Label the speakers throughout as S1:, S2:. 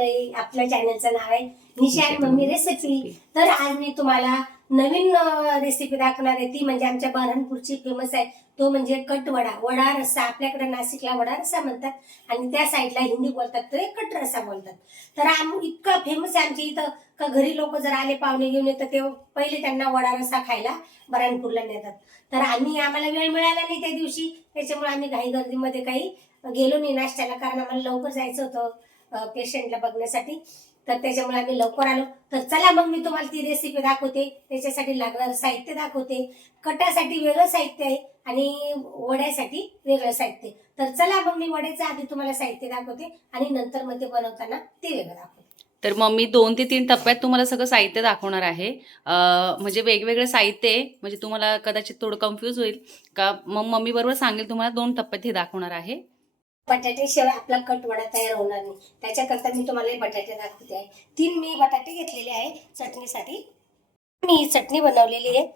S1: मंडळी आपल्या चॅनलचं नाव आहे निशान मम्मी रेसिपी तर आज मी तुम्हाला नवीन रेसिपी दाखवणार आहे. ती म्हणजे आमच्या बऱ्हाणपूरची फेमस आहे. तो म्हणजे कट वडा वडा रस्सा. आपल्याकडे नाशिकला वडा रस्सा म्हणतात. आणि त्या साईडला हिंदी बोलतात तर कट रस्सा बोलतात. तर आम इतका फेमस आहे आमच्या इथं. का घरी लोक जर आले पाहुणे घेऊन येतात ते पहिले त्यांना वडा रस्सा खायला बऱ्हाणपूरला नेतात. तर आम्ही आम्हाला वेळ मिळाला नाही त्या दिवशी. त्याच्यामुळे आम्ही घाई गर्दीमध्ये काही गेलो नाही नाश्त्याला. कारण आम्हाला लवकर जायचं होतं. पेशंटला बघण्यासाठी. तर त्याच्यामुळे आम्ही लवकर आलो. तर चला मग मी तुम्हाला ती रेसिपी दाखवते. त्याच्यासाठी लागणारं साहित्य दाखवते. कटासाठी वेगळं साहित्य आहे आणि वड्यासाठी वेगळं साहित्य आहे. तर चला मग मी वड्याचं आधी तुम्हाला साहित्य दाखवते आणि नंतर मग ते बनवताना ते वेगळं दाखवते.
S2: तर मग मी दोन ते तीन टप्प्यात तुम्हाला सगळं साहित्य दाखवणार आहे. म्हणजे वेगवेगळे साहित्य आहे. म्हणजे तुम्हाला कदाचित थोडं कन्फ्यूज होईल. का मग मम्मी बरोबर सांगेल तुम्हाला दोन टप्प्यात हे दाखवणार आहे.
S1: बटाट्याशिवाय आपला कटवडा तयार होणार नाही. त्याच्याकरता मी तुम्हाला हे बटाटे दाखवते. आहे तीन मी बटाटे घेतलेले आहे चटणीसाठी. मी ही चटणी बनवलेली आहे.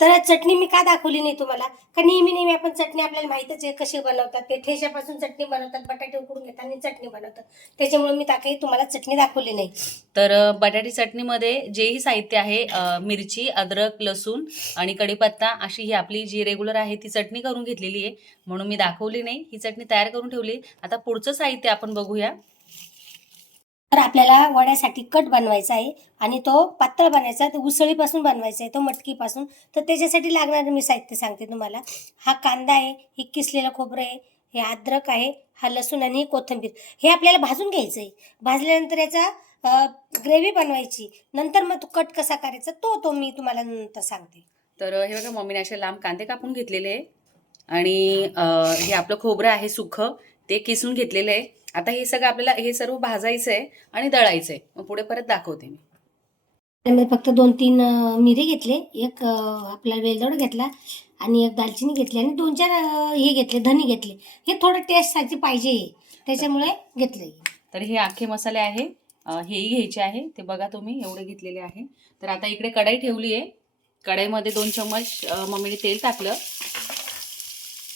S1: तर चटणी मी का दाखवली नाही तुम्हाला? का नेहमी नेहमी आपण चटणी आपल्याला माहितच आहे कशी बनवतात. ते ठेशापासून चटणी बनवतात बटाटे उकडून घेतात आणि चटणी बनवतात. त्याच्यामुळे मी काही तुम्हाला चटणी दाखवली नाही.
S2: तर बटाटे बटाटी चटणीमध्ये जेही साहित्य आहे मिरची अद्रक लसूण आणि कढीपत्ता अशी ही आपली जी रेग्युलर आहे ती चटणी करून घेतलेली आहे. म्हणून मी दाखवली नाही. ही चटणी तयार करून ठेवली आता पुढचं साहित्य आपण बघूया.
S1: तर आपल्याला वड्यासाठी कट बनवायचा आहे आणि तो पातळ बनवायचा तो उसळीपासून बनवायचा आहे तो मटकीपासून. तर त्याच्यासाठी लागणारं मी साहित्य सांगते तुम्हाला. हा कांदा आहे हे किसलेलं खोबरं आहे हे अद्रक आहे हा लसूण आणि ही कोथिंबीर. हे आपल्याला भाजून घ्यायचं आहे. भाजल्यानंतर याचा ग्रेव्ही बनवायची. नंतर मग तो कट कसा करायचा तो तो मी तुम्हाला नंतर सांगते.
S2: तर हे बघा मम्मीने असे लांब कांदे कापून घेतलेले आहे. आणि हे आपलं खोबरं आहे सुखं ते किसून घेतलेलं आहे. आता हे सगळं आपल्याला हे सर्व भाजायचं आहे आणि दळायचं आहे मग पुढे परत दाखवते मी.
S1: मी फक्त दोन तीन मिरी घेतले. एक आपला वेलदोड घेतला आणि एक दालचिनी घेतली आणि दोन चार हे घेतले धनी घेतले. हे थोडं टेस्टसाठी पाहिजे त्याच्यामुळे घेतलं
S2: तर हे अख्खे मसाले आहे. हेही घ्यायचे आहे. ते बघा तुम्ही एवढे घेतलेले आहे. तर आता इकडे कढाई ठेवली आहे. कढाईमध्ये दोन चम्मच मम्मीने तेल टाकलं.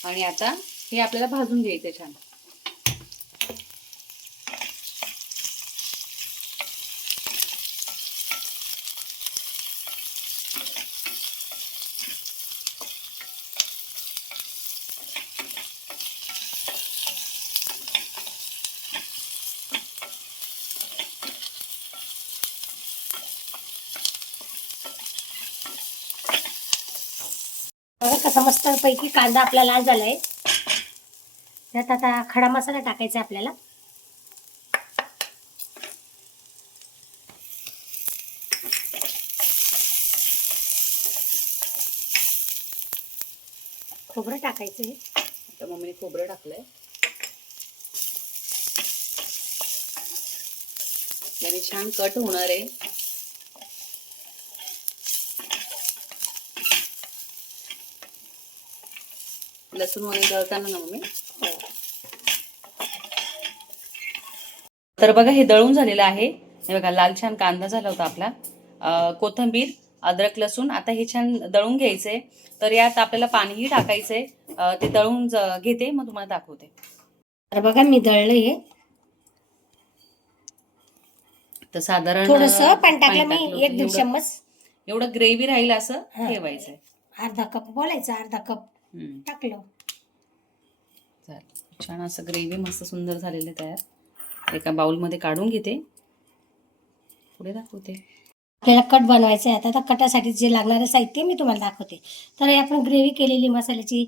S2: आणि आता हे आपल्याला भाजून घ्यायचं छान.
S1: कसा मस्त पैकी कांदा आपला लाल झालाय. त्यात आता खडा मसाला टाकायचा आपल्याला. खोबरं टाकायचं आहे.
S2: आता मम्मीने खोबरं टाकलंय. याने छान कट होणार आहे. लसूण वगैरे दळताना ना मम्मी? तर बघा हे दळून झालेलं आहे. हे बघा लाल छान कांदा झाला होता आपला. कोथिंबीर अद्रक लसूण आता हे छान दळून घ्यायचंय तर यात आपल्याला पाणीही टाकायचंय ते दळून घेते मग तुम्हाला दाखवते.
S1: तर बघा मी दळलं हे.
S2: तर साधारण
S1: थोडस पाणी टाकलं मी एक. दीड
S2: एवढं-
S1: चम्मच.
S2: एवढं ग्रेव्ही राहील असं
S1: हा.
S2: ठेवायचंय.
S1: अर्धा कप बोलायचं अर्धा कप. टाकलं.
S2: चालेल. छान असं ग्रेव्ही मस्त सुंदर झालेलं तयार. एका बाउलमध्ये काढून घेते. पुढे दाखवते.
S1: आपल्याला कट बनवायचं आहे. आता कटासाठी जे लागणारं साहित्य मी तुम्हाला दाखवते. तर आपण ग्रेव्ही केलेली मसाल्याची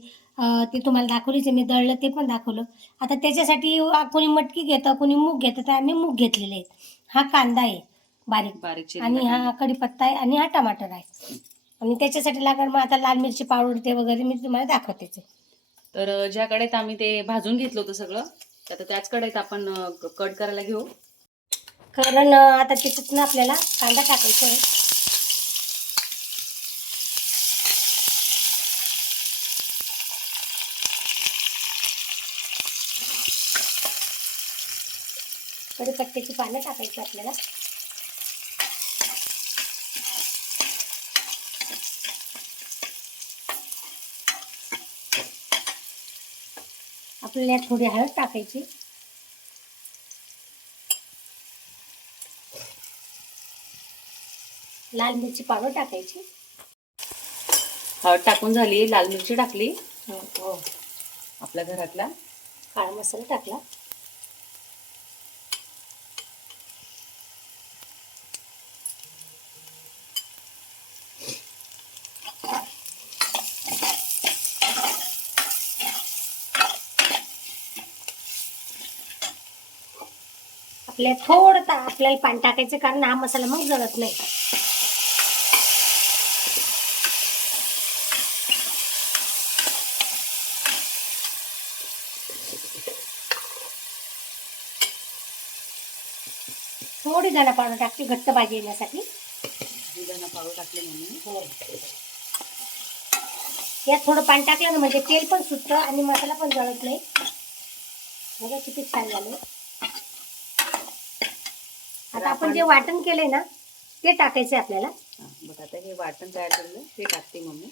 S1: ती तुम्हाला दाखवलीच आहे. मी दळलं ते पण दाखवलं. आता त्याच्यासाठी कोणी मटकी घेतं कोणी मूग घेतं तर आम्ही मूग घेतलेले आहेत. हा कांदा आहे. बारीक.
S2: बारीक
S1: आणि हा कढीपत्ता आहे आणि हा टमाटर आहे. आणि त्याच्यासाठी लागणार मग आता लाल मिरची पावडर ते वगैरे मी तुम्हाला दाखवतेच आहे.
S2: तर ज्या कढईत आम्ही ते भाजून घेतलं होतं सगळं तर आता त्याच कढईत आपण अं, क- कट करायला घेऊ.
S1: कारण अं, आता त्याच्यात ना आपल्याला कांदा टाकायचा आहे. कढीपत्त्याची पानं टाकायची आपल्याला. आपल्याला थोडी हळद टाकायची. लाल मिरची पावडर टाकायची.
S2: हळद टाकून झाली लाल मिरची टाकली.
S1: हो.
S2: आपल्या घरातला.
S1: काळा मसाला टाकला. आपल्याला थोडं ता- आपल्याला पाणी टाकायचं कारण हा मसाला मग जळत नाही. थोडी दाणा पावडर टाकते घट्ट भाजी येण्यासाठी.
S2: दुधाना पावडर टाकले म्हणून.
S1: यात थोडं पाणी टाकलं ना म्हणजे तेल पण सुटतं आणि मसाला पण जळत नाही. बघा किती छान झालं. आता आपण जे वाटण केलंय ना ते टाकायचंय आपल्याला.
S2: बघ आता हे वाटण तयार केलेलं हे टाकते मम्मी.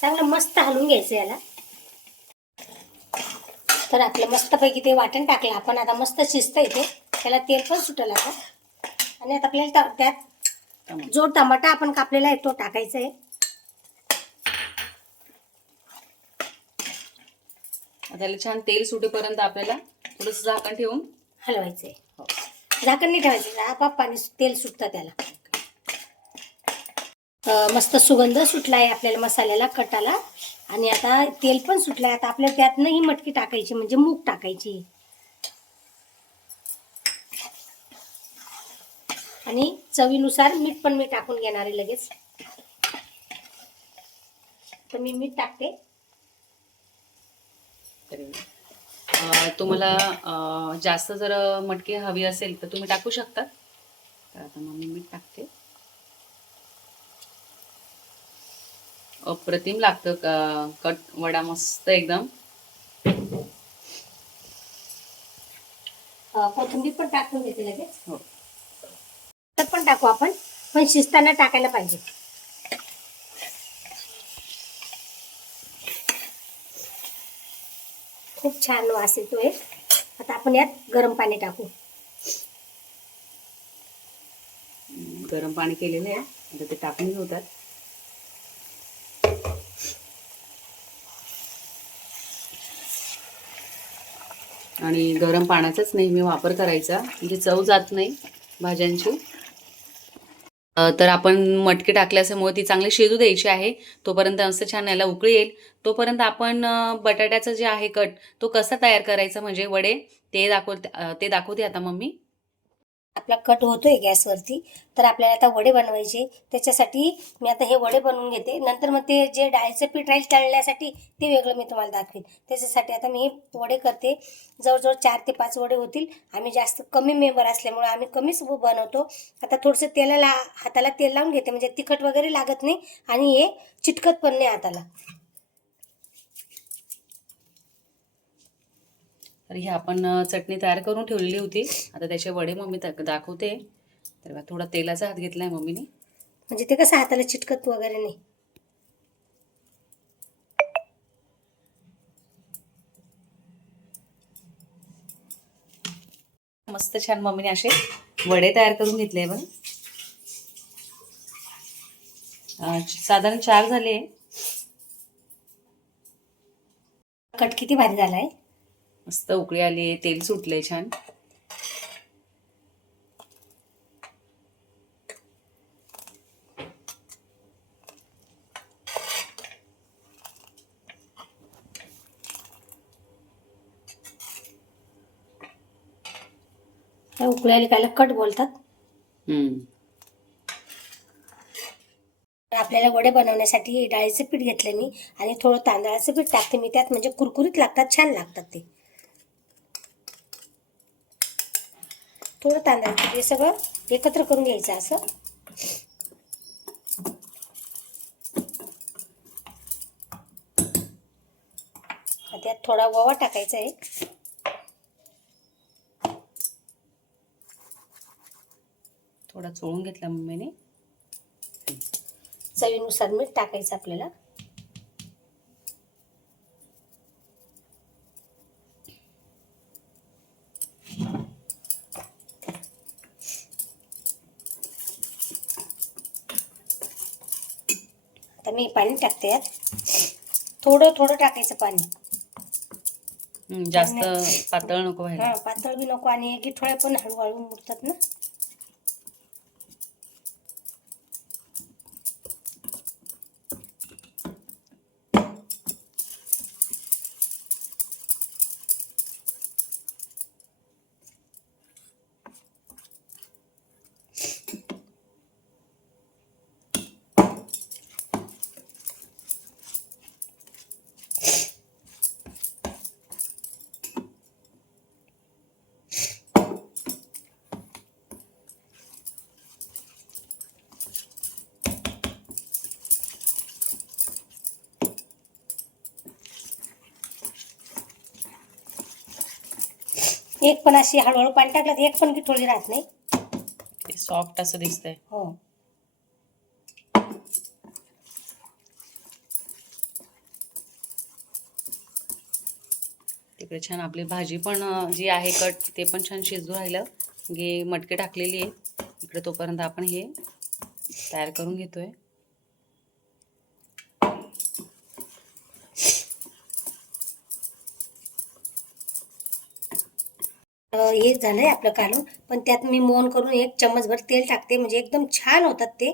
S1: चांगलं मस्त हलवून घ्यायचं याला. तर आपलं मस्तपैकी ते वाटण टाकलं. आपण आता मस्त शिजतं इथे त्याला तेल पण सुटलं आता. आणि आता आपल्याला त्यात. जो टमाटा आपण कापलेला आहे तो टाकायचा आहे.
S2: त्याला छान तेल सुटेपर्यंत आपल्याला थोडस झाकण ठेवून
S1: हलवायचं आहे
S2: हो.
S1: झाकण नाही ठेवायचं आपाप पाणी तेल सुटतं त्याला. मस्त सुगंध सुटलाय आपल्याला मसाल्याला कटाला. आणि आता तेल पण सुटलंय आता आपल्याला त्यातनं ही मटकी टाकायची म्हणजे मूग टाकायची. आणि चवीनुसार मीठ पण मी टाकून घेणार आहे लगेच. तर मी मीठ टाकते.
S2: तर, तुम्हाला जास्त जर मटकी हवी असेल तर तुम्ही टाकू शकता. तर आता मग मी मीठ टाकते. अप्रतिम लागतं कट वडा मस्त एकदम.
S1: कोथिंबीर पण टाकून घेते लगेच.
S2: हो.
S1: तर पण टाकू आपण. पण शिजताना टाकायला पाहिजे. खूप छान वास येतोय. आता आपण यात गरम पाणी टाकू.
S2: गरम पाणी केलेलं आहे. आता ते टाकून होतात आणि गरम पाण्याचाच नेहमी वापर करायचा. म्हणजे चव जात नाही भाज्यांची. तर आपण मटके टाकले असल्यामुळे ती चांगली शिजू द्यायची आहे. तोपर्यंत असं छान याला उकळी येईल. तोपर्यंत आपण बटाट्याचं जे आहे कट तो कसा तयार करायचा म्हणजे वडे? ते दाखव ते दाखवते आता मम्मी.
S1: आपला कट होतोय गॅसवरती तर आपल्याला आता वडे बनवायचे. त्याच्यासाठी मी आता हे वडे बनवून घेते. नंतर मग ते जे डाळीचं पीठ राहील तळण्यासाठी ते वेगळं मी तुम्हाला दाखवेन. त्याच्यासाठी आता मी हे वडे करते. जवळजवळ चार ते पाच वडे होतील. आम्ही जास्त कमी मेंबर असल्यामुळे आम्ही कमीच बनवतो. आता थोडंसं तेलाला हाताला तेल लावून घेते. म्हणजे तिखट वगैरे लागत नाही आणि हे चिटकत पण नाही हाताला.
S2: तर ही आपण चटणी तयार करून ठेवलेली होती. आता त्याचे वडे मम्मी दाखवते. तर बघा, थोडा तेलाचा हात घेतलाय मम्मीने.
S1: म्हणजे ते कसं हाताला चिटकत वगैरे नाही?
S2: मस्त छान मम्मीने असे वडे तयार करून घेतले बघ. साधारण चार झाले.
S1: कट किती भारी झालाय?
S2: मस्त उकळी आली तेल सुटले छान.
S1: उकळ्याला कायला कट बोलतात?
S2: हम्म.
S1: आपल्याला वडे बनवण्यासाठी डाळीचं पीठ घेतलं मी आणि थोडं तांदळाचं पीठ टाकते मी त्यात म्हणजे कुरकुरीत लागतात छान लागतात ते. थोडं तांदळाचं हे सगळं एकत्र करून घ्यायचं असं. त्यात थोडा ओवा टाकायचा आहे.
S2: थोडा चोळून घेतला मम्मीने.
S1: चवीनुसार मीठ टाकायचं आपल्याला. मी पाणी टाकते यात. थोडं थोडं टाकायचं पाणी.
S2: जास्त पातळ नको
S1: हा पातळ बी नको आणि गिठोळ्या पण हळूहळू मुरतात ना. एक पण अशी हळूहळू पाणी टाकलं तर एक पण गिठोळी राहत नाही.
S2: सॉफ्ट असं दिसतंय.
S1: हो.
S2: तिकडे छान आपली भाजी पण जी आहे कट ते पण छान शिजू राहिलं. गे मटके टाकलेली आहे. इकडे तोपर्यंत आपण हे तयार करून घेतोय.
S1: हे झालंय आपलं कालून पण त्यात मी मोहन करून एक चम्मचभर तेल टाकते म्हणजे एकदम छान होतात ते.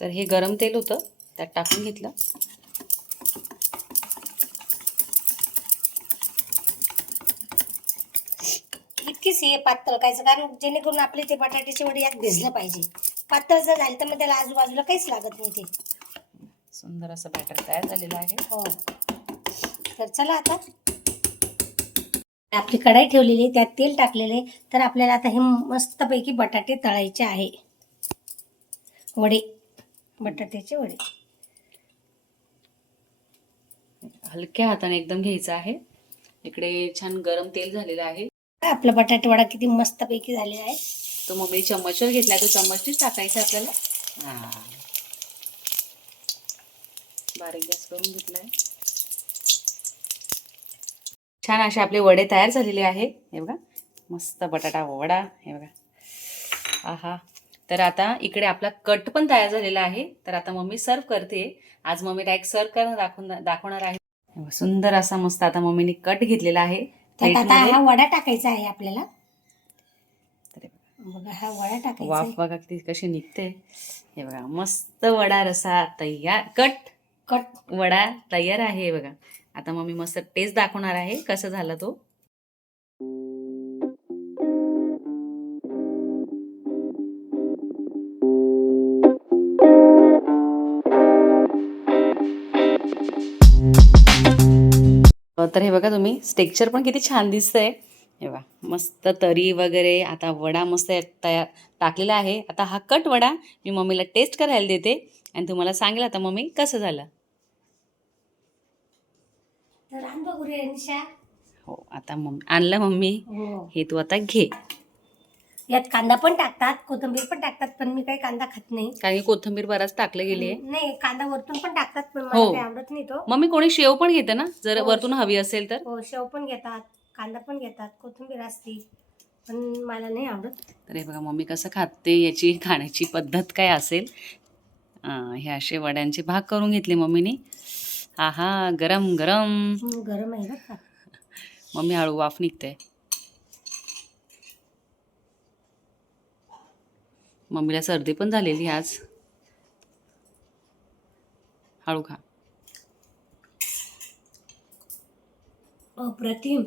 S2: तर हे गरम तेल होतं त्यात टाकून घेतलं.
S1: इतकीच हे पातळ करायचं कारण जेणेकरून आपले ते बटाट्याचे वडे यात भिजलं पाहिजे. पातळ जर झाले तर मग त्याला आजूबाजूला काहीच लागत नाही ते.
S2: सुंदर असं बॅटर तयार झालेलं आहे.
S1: हो. तर चला आता. आपली कढाई ठेवलेली आहे, त्यात तेल टाकलेले तर आपल्याला आता हे मस्तपैकी बटाटे तळायचे आहे. वडे बटाट्याचे वडे.
S2: हलक्या हाताने एकदम घ्यायचं आहे. इकडे छान गरम तेल झालेलं आहे.
S1: आपला बटाटे वडा किती मस्तपैकी झालेला आहे.
S2: तो मम्मी चम्मचवर घेतला तो चम्मचनीच टाकायचा आपल्याला. बारीक गॅस करून घेतलाय. छान असे आपले वडे तयार झालेले आहे. हे बघा मस्त बटाटा वडा हे बघा. आहा. तर आता इकडे आपला कट पण तयार झालेला आहे. तर आता मम्मी सर्व करते. आज मम्मी डायरेक्ट सर्व करून दाखवून दाखवणार आहे. सुंदर असा मस्त आता मम्मीने कट घेतलेला आहे.
S1: आता. हा वडा टाकायचा आहे आपल्याला.
S2: बघा.
S1: हा वडा टाकायचा
S2: वाफ. बघा किती कशी निघते. हे बघा मस्त वडा रसा तयार कट
S1: कट.
S2: वडा तयार आहे हे बघा. आता मग मी मस्त टेस्ट दाखवणार आहे कसं झाला तो. तर हे बघा तुम्ही स्टेक्चर पण किती छान दिसतंय. हे बघा मस्त तरी वगैरे आता वडा मस्त तयार टाकलेला आहे. आता हा कट वडा मी मम्मीला टेस्ट करायला देते. आणि तुम्हाला सांगेल आता मम्मी कसं झालं
S1: तर आण बघू रे निशा
S2: हो आता मम्मी आणलं मम्मी.
S1: हो.
S2: हे तू आता घे.
S1: यात कांदा पण टाकतात कोथिंबीर पण टाकतात पण मी काही कांदा खात नाही.
S2: कारण की कोथिंबीर बराच टाकले गेली आहे.
S1: नाही कांदा वरतून पण टाकतात पण मला
S2: हो.
S1: काही आवडत नाही तो.
S2: मम्मी कोणी शेव पण घेते ना? जर
S1: हो.
S2: वरतून हवी असेल तर.
S1: हो शेव पण घेतात कांदा पण घेतात कोथिंबीर असते पण मला नाही आवडत.
S2: तर हे बघा मम्मी कसं खाते याची खाण्याची पद्धत काय असेल? अं, हे असे वड्यांचे भाग करून घेतले मम्मीने. हा हा गरम गरम.
S1: हम्म, गरम आहे का.
S2: मम्मी हळू वाफ निघते. मम्मीला सर्दी पण झालेली आज. हळू खा.
S1: अप्रतिम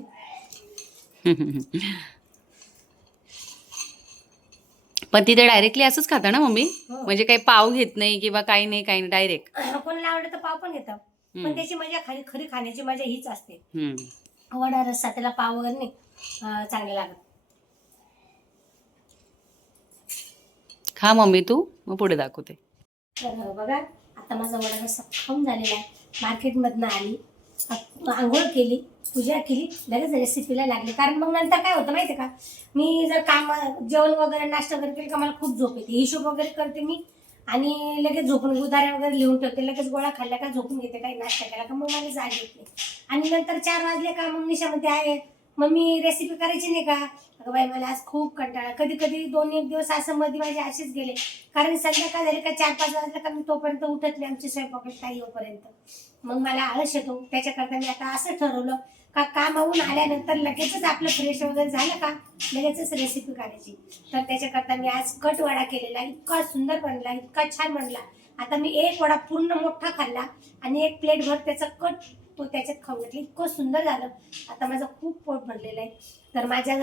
S2: पण तिथे डायरेक्टली असंच खाता ना मम्मी?
S1: हो.
S2: म्हणजे काही पाव घेत नाही किंवा काही नाही काही नाही डायरेक्ट
S1: कोणाला आवडत पाव पण घेतात. पण त्याची मजा खरी खरी खाण्याची मजा हीच असते. वडा रस्सा त्याला पाव वगैरे नाही. चांगले लागत
S2: खा मम्मी तू मग पुढे दाखवते.
S1: तर बघा आता माझा वडा रस्सा खाऊन झालेला आहे. मार्केटमधनं आली. आंघोळ केली पूजा केली. लगेच रेसिपीला लागली. कारण मग नंतर काय होतं माहिती का? मी जर काम जेवण वगैरे नाश्ता वगैरे केलं का मला खूप झोप येते. हिशोब वगैरे करते मी. आणि लगेच झोपून उदाऱ्या वगैरे लिहून ठेवते. लगेच गोळा खाल्ल्या का झोपून घेते काही नाश्ता केला का मग मला जाग येत. नाही आणि नंतर चार वाजले का मग निशामध्ये आहे मम्मी रेसिपी करायची नाही का? अगं बाई मला आज खूप कंटाळा कधी कधी दोन एक दिवस असं मध्ये माझे असेच गेले. कारण संध्याकाळ झाली का चार पाच वाजले का मी तोपर्यंत उठत नाही. आमची स्वयंपाकात काही येऊपर्यंत. मग मला आळस येतो. त्याच्याकरता मी आता असं ठरवलं का कामावून आल्यानंतर लगेचच आपलं फ्रेश वगैरे झालं का? लगेचच रेसिपी काढायची. तर त्याच्याकरता मी आज कट वडा केलेला इतका सुंदर बनला इतका छान बनला. आता मी एक वडा पूर्ण मोठा खाल्ला आणि एक प्लेट भर त्याचा कट तो त्याच्यात खाऊन घेतला. इतकं सुंदर झालं. आता माझं खूप पोट भरलेलं आहे. तर माझ्या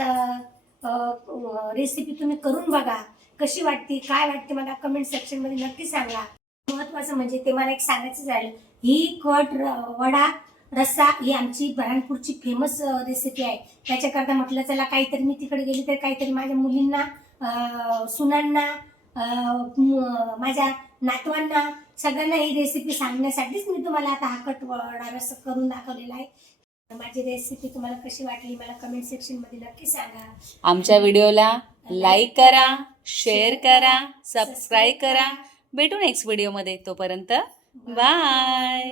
S1: रेसिपी तुम्ही करून बघा. कशी वाटते काय वाटते मला कमेंट सेक्शनमध्ये नक्की सांगा. महत्वाचं म्हणजे ते मला एक सांगायचं झालं. ही कट र- वडा रस्सा ही आमची बऱ्हाणपूरची फेमस रेसिपी आहे. त्याच्याकरता म्हटलं चला काहीतरी मी तिकडे गेली तर काहीतरी माझ्या मुलींना सुनांना माझ्या नातवांना सगळ्यांना ही रेसिपी सांगण्यासाठीच मी तुम्हाला आता हा कट वडा रस्सा करून दाखवलेला आहे. माझी रेसिपी तुम्हाला कशी वाटली मला कमेंट सेक्शनमध्ये नक्की सांगा.
S2: आमच्या व्हिडिओला लाईक करा शेअर करा सबस्क्राईब करा. भेटू नेक्स्ट व्हिडिओमध्ये तोपर्यंत. बाय